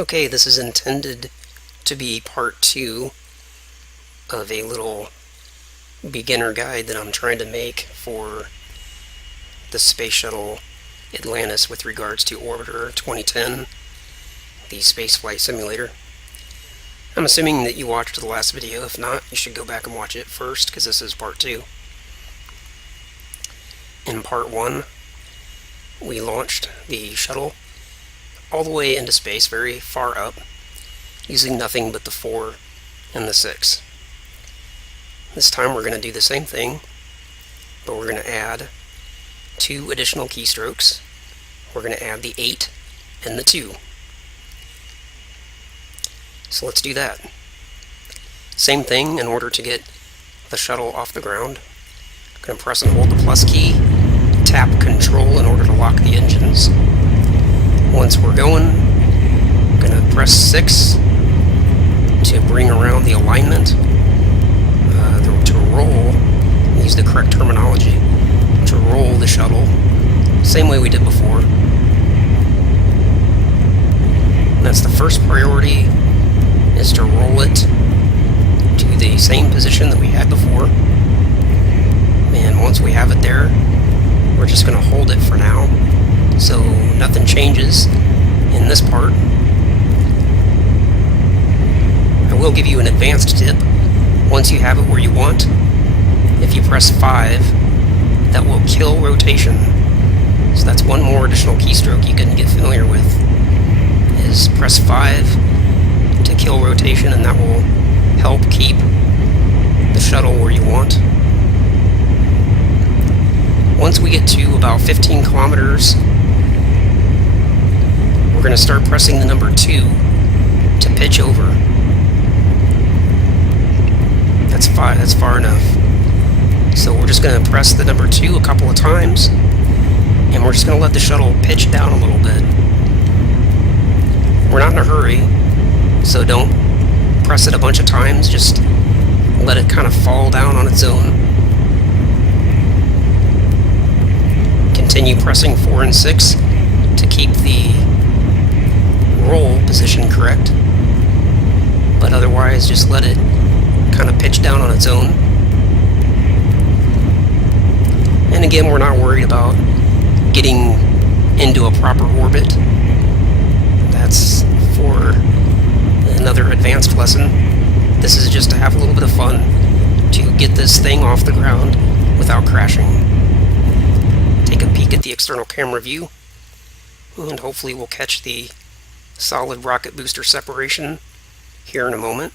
Okay, this is intended to be part 2 of a little beginner guide that I'm trying to make for the Space Shuttle Atlantis with regards to Orbiter 2010, the spaceflight simulator. I'm assuming that you watched the last video. If not, you should go back and watch it first, because this is part 2. In part 1, we launched the shuttle all the way into space, very far up, using nothing but the 4 and the 6. This time we're going to do the same thing, but we're going to add 2 additional keystrokes. We're going to add the 8 and the 2. So let's do that. Same thing. In order to get the shuttle off the ground, I'm going to press and hold the plus key, tap control in order to lock the engines. Once we're going, I'm going to press 6 to bring around the alignment, to roll, use the correct terminology, to roll the shuttle, same way we did before. And that's the first priority, is to roll it to the same position that we had before. And once we have it there, we're just going to hold it for now, so nothing changes in this part. I will give you an advanced tip. Once you have it where you want, if you press 5, that will kill rotation. So that's one more additional keystroke you can get familiar with, is press 5 to kill rotation, and that will help keep the shuttle where you want. Once we get to about 15 kilometers, we're going to start pressing the number 2 to pitch over. That's far enough. So we're just going to press the number 2 a couple of times, and we're just going to let the shuttle pitch down a little bit. We're not in a hurry, so don't press it a bunch of times, just let it kind of fall down on its own. Continue pressing 4 and 6 to keep the roll position correct, but otherwise just let it kind of pitch down on its own. And again, we're not worried about getting into a proper orbit. That's for another advanced lesson. This is just to have a little bit of fun, to get this thing off the ground without crashing. Take a peek at the external camera view, and hopefully we'll catch the solid rocket booster separation here in a moment.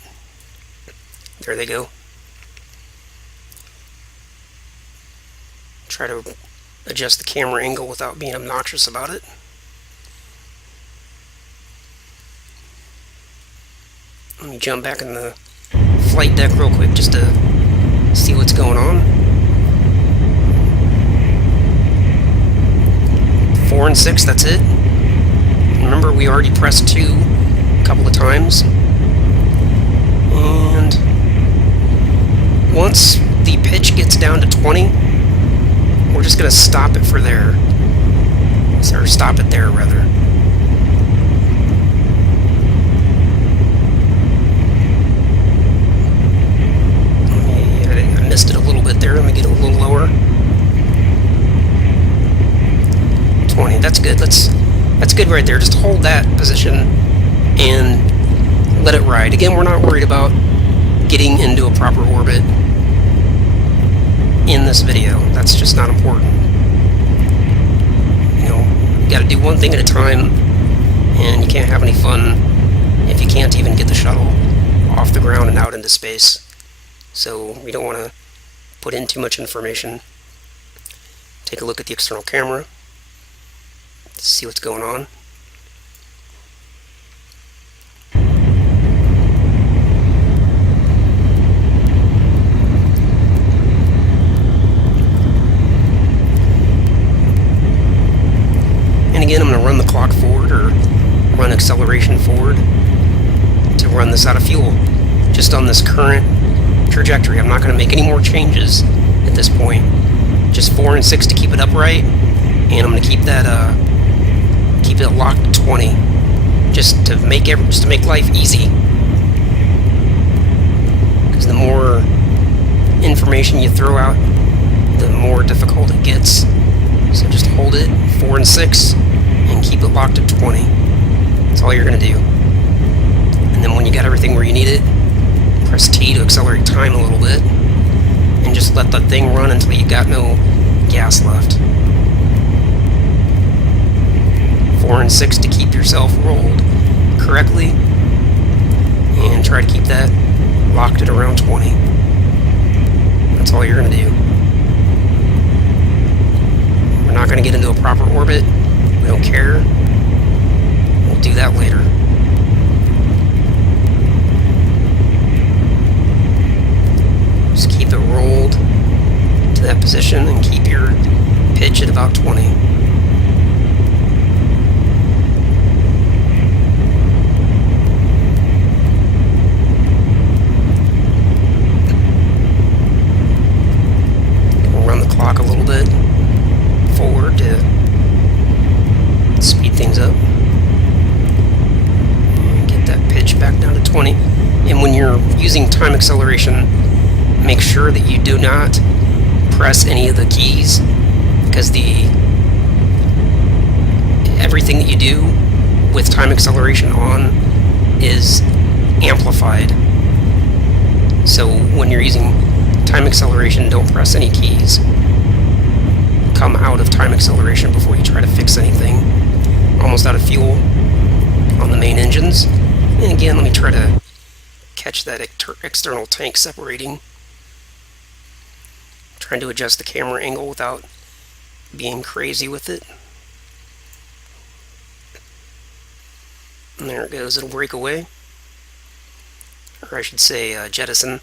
There they go. Try to adjust the camera angle without being obnoxious about it. Let me jump back in the flight deck real quick just to see what's going on. 4 and 6, that's it. Remember, we already pressed 2 a couple of times. And once the pitch gets down to 20, we're just going to stop it for there. Or stop it there, rather. I missed it a little bit there. Let me get it a little lower. 20, that's good. That's good right there. Just hold that position and let it ride. Again, we're not worried about getting into a proper orbit in this video. That's just not important. You gotta do one thing at a time, and you can't have any fun if you can't even get the shuttle off the ground and out into space. So we don't want to put in too much information. Take a look at the external camera, see what's going on. And again, I'm going to run the clock forward, or run acceleration forward, to run this out of fuel, just on this current trajectory. I'm not going to make any more changes at this point. Just 4 and 6 to keep it upright, and I'm going to keep that keep it locked at 20, just to make life easy. Because the more information you throw out, the more difficult it gets. So just hold it 4 and 6 and keep it locked at 20. That's all you're going to do. And then when you got everything where you need it, press T to accelerate time a little bit, and just let the thing run until you got no gas left. 4 and 6 to keep yourself rolled correctly, and try to keep that locked at around 20. That's all you're going to do. We're not going to get into a proper orbit. We don't care. We'll do that later. Just keep it rolled to that position and keep your pitch at about 20. We'll run the clock a little bit forward to speed things up. And get that pitch back down to 20. And when you're using time acceleration, make sure that you do not press any of the keys, because everything that you do with time acceleration on is amplified. So when you're using time acceleration, don't press any keys. Come out of time acceleration before you try to fix anything. Almost out of fuel on the main engines. And again, let me try to catch that external tank separating. Trying to adjust the camera angle without being crazy with it. And there it goes. It'll break away. Or I should say jettison.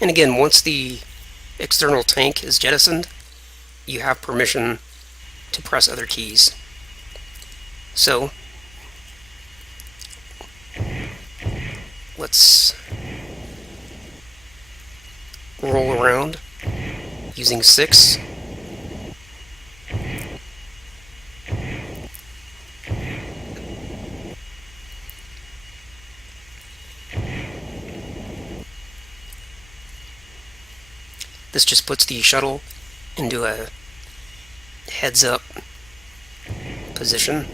And again, once the external tank is jettisoned, you have permission to press other keys. So let's roll around using 6. This just puts the shuttle into a heads-up position.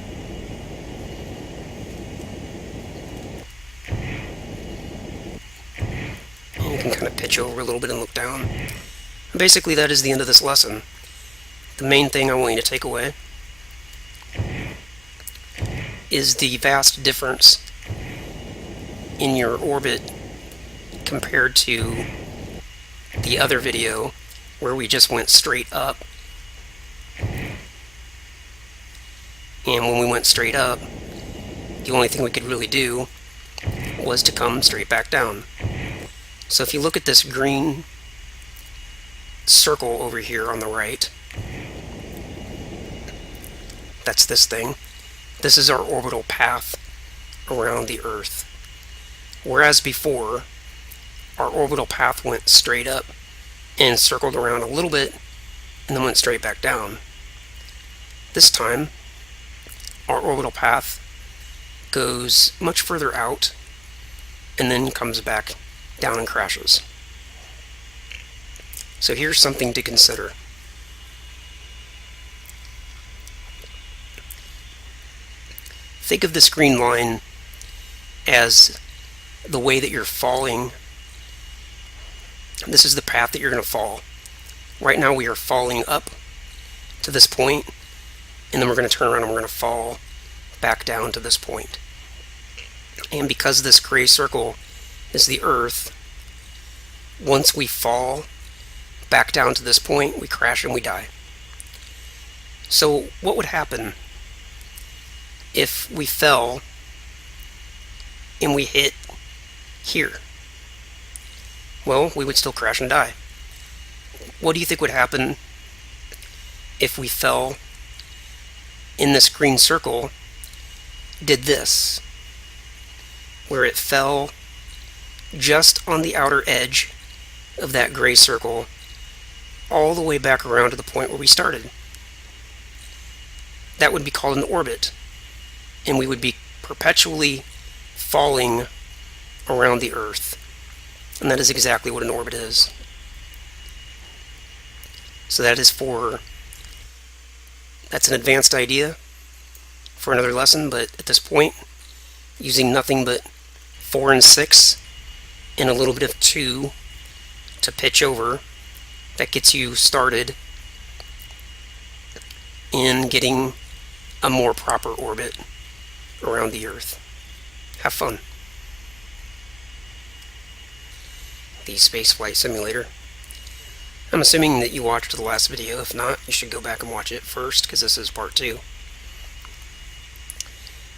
And you can kind of pitch over a little bit and look down. Basically, that is the end of this lesson. The main thing I want you to take away is the vast difference in your orbit compared to the other video where we just went straight up. And when we went straight up, the only thing we could really do was to come straight back down. So if you look at this green circle over here on the right, that's this thing. This is our orbital path around the Earth. Whereas before, our orbital path went straight up and circled around a little bit and then went straight back down. This time, our orbital path goes much further out and then comes back down and crashes. So here's something to consider. Think of this green line as the way that you're falling. This is the path that you're going to fall. Right now we are falling up to this point, and then we're going to turn around and we're going to fall back down to this point. And because this gray circle is the Earth, once we fall back down to this point, we crash and we die. So what would happen if we fell and we hit here? Well, we would still crash and die. What do you think would happen if we fell in this green circle, did this, where it fell just on the outer edge of that gray circle all the way back around to the point where we started. That would be called an orbit, and we would be perpetually falling around the Earth. And that is exactly what an orbit is. So that's an advanced idea for another lesson, but at this point, using nothing but 4 and 6 and a little bit of 2 to pitch over, that gets you started in getting a more proper orbit around the Earth. Have fun. The Spaceflight Simulator. I'm assuming that you watched the last video. If not, you should go back and watch it first, because this is part 2.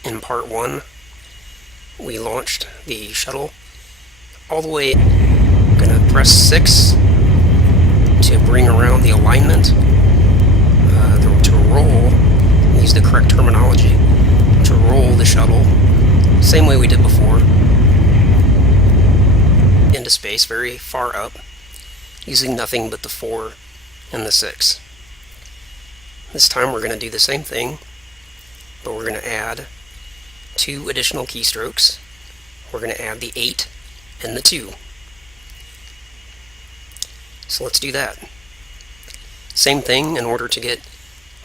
In part 1, we launched the shuttle all the way. I'm going to press 6 to bring around the alignment, to roll, use the correct terminology, to roll the shuttle, same way we did before, into space, very far up, using nothing but the 4 and the 6. This time we're going to do the same thing, but we're going to add 2 additional keystrokes. We're going to add the 8 and the 2. So let's do that. Same thing, in order to get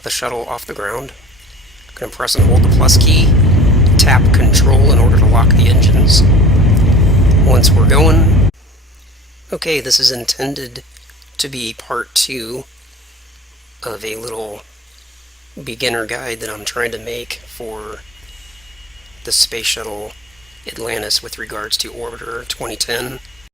the shuttle off the ground. I'm going to press and hold the plus key, tap control in order to lock the engines. Once we're going, okay, this is intended to be part 2 of a little beginner guide that I'm trying to make for the Space Shuttle Atlantis with regards to Orbiter 2010